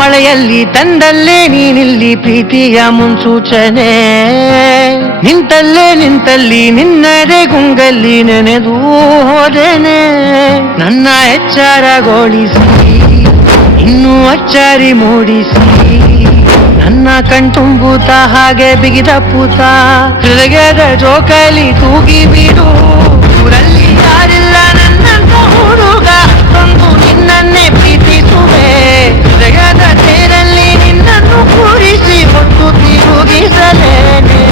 ಮಳೆಯಲ್ಲಿ ತಂದಲ್ಲೇ ನೀನಿಲ್ಲಿ ಪ್ರೀತಿಯ ಮುನ್ಸೂಚನೆ, ನಿಂತಲ್ಲಿ ನಿನ್ನದೇ ಗುಂಗಲ್ಲಿ ನೆನೆದು ಹೋದೇನೆ. ನನ್ನ ಎಚ್ಚರಗೊಳಿಸಿ ಇನ್ನೂ ಅಚ್ಚರಿ ಮೂಡಿಸಿ, ನನ್ನ ಕಣ್ತುಂಬುತ್ತ ಹಾಗೆ ಬಿಗಿದ ಪೂತ ಹೃದಯದ ಜೋಕಲಿ ತೂಗಿ ಬಿಡು. ಊರಲ್ಲಿ ಯಾರಿಲ್ಲ ನನ್ನಂತ ಹುಡುಗ, ಅಷ್ಟೊಂದು ನಿನ್ನನ್ನೇ ಪ್ರೀತಿಸುವೆ. ಹೃದಯದ ತೇರಲ್ಲಿ ನಿನ್ನನ್ನು ಕೂರಿಸಿ ಹೊತ್ತು ತಿರುಗಿಸಲೇನೆ.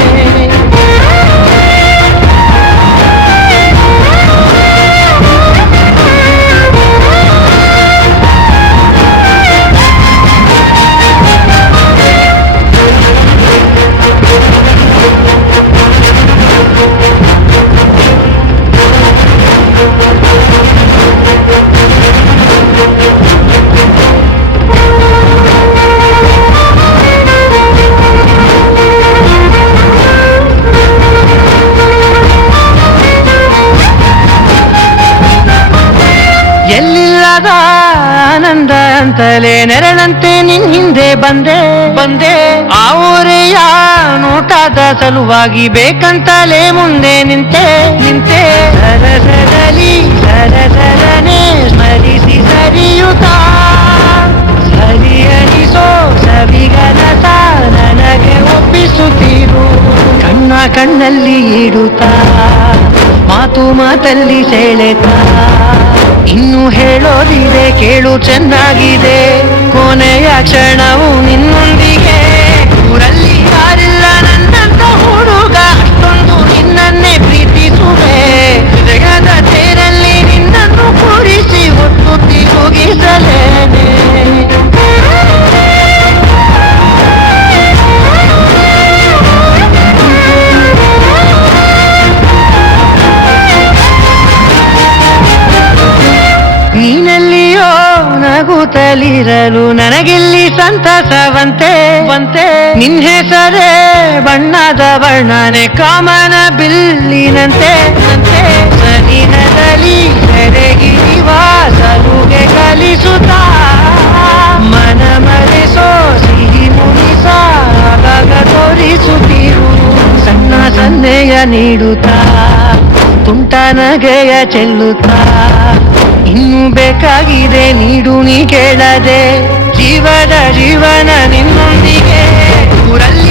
ಎಲ್ಲಿಲ್ಲದ ಆನಂದ ಅಂತಲೇ ನೆರಳಂತೆ ನಿನ್ ಹಿಂದೆ ಬಂದೆ. ಆ ಊರೆಯ ನೋಟದ ಸಲುವಾಗಿ ಬೇಕಂತಲೇ ಮುಂದೆ ನಿಂತೆ. ಸರಸರಲಿ ಸರಸರನೆ ಸ್ಮರಿಸಿ ಸರಿಯುತ್ತ ಸರಿಯನಿಸೋ ಸವಿಗನಸ ನನಗೆ ಒಪ್ಪಿಸುತ್ತೀರು. ಕಣ್ಣಲ್ಲಿ ಇಡುತ್ತಾ ಮಾತಲ್ಲಿ ಸೆಳೆತ, ಇನ್ನು ಹೇಳೋದಿದೆ ಕೇಳು ಚೆನ್ನಾಗಿದೆ. ಕೊನೆಯ ಕ್ಷಣವು ನಿನ್ನೊಂದಿಗೆ. ಊರಲ್ಲಿ ಯಾರಿಲ್ಲ ನನ್ನಂತ ಹುಡುಗ, ಅಷ್ಟೊಂದು ನಿನ್ನನ್ನೇ ಪ್ರೀತಿಸುವೆ. ಹೃದಯದ ತೇರಲ್ಲಿ ನಿನ್ನನ್ನು ಕೂರಿಸಿ ಹೊತ್ತು ತಿರುಗಿಸಲೇನೆ. ನೀನೆಲ್ಲಿಯೋ ನಗುತ್ತಲಿರಲು ನನಗಿಲ್ಲಿ ಸಂತಸವಂತೆ. ನಿನ್ ಹೆಸರೇ ಬಣ್ಣದ ವರ್ಣನೆ ಕಾಮನ ಬಿಲ್ಲಿನಂತೆ. ಸನಿನದಲ್ಲಿ ಸೆರೆಗಿರಿವ ಸಲುಗೆ ಕಲಿಸುತ್ತ ಮನ ಮರೆಸೋ ಸಿಹಿ ಮುನಿಸ ಆಗಾಗ ತೋರಿಸುತ್ತಿರು. ಸಣ್ಣ ಸಂದೇಹ ನೀಡುತ್ತಾ ತುಂಟ ನಗೆಯ ಚೆಲ್ಲುತ್ತಾ, ಇನ್ನು ಬೇಕಾಗಿದೆ ನೀಡು ನೀ ಕೇಳದೆ. ಜೀವನ ನಿನ್ನೊಂದಿಗೆ. ಊರಲ್ಲಿ